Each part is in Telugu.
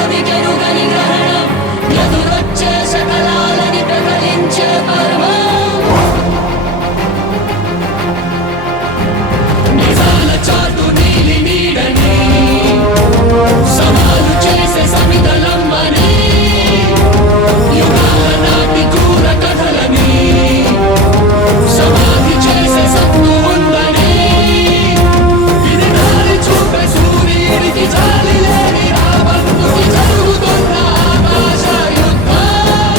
రవికెరుగని గ్రహణం ఎదురొచ్చే శకలాలని ప్రకలించే పర్వం నిజాల చాటు నీలి నీడని సవాలు చేసే సమిదలమ్మని యుగాల నాటి క్రూర కథలని సమాధి చేసే సత్తు ఉందని ఇది దారి చూపే సూర్యుడికి జాలి లేని రాబందుకి జరుగుతున్న ఆకాశ యుద్ధం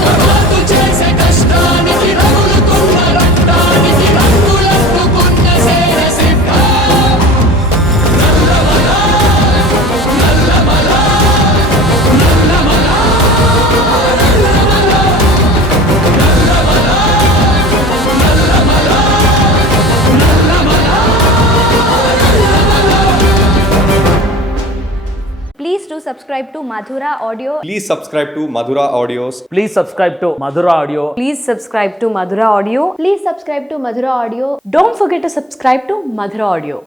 కవాతు చేసే కష్టానికి రగులుతున్న రక్తానికి రంగులట్టుకున్న సేన సిద్ధం Nallamala Nallamala Nallamala Please do subscribe to Madhura Audio. Please subscribe to Madhura Audios. Please subscribe to Madhura Audio. Please subscribe to Madhura Audio. Please subscribe to Madhura Audio. Don't forget to subscribe to Madhura Audio.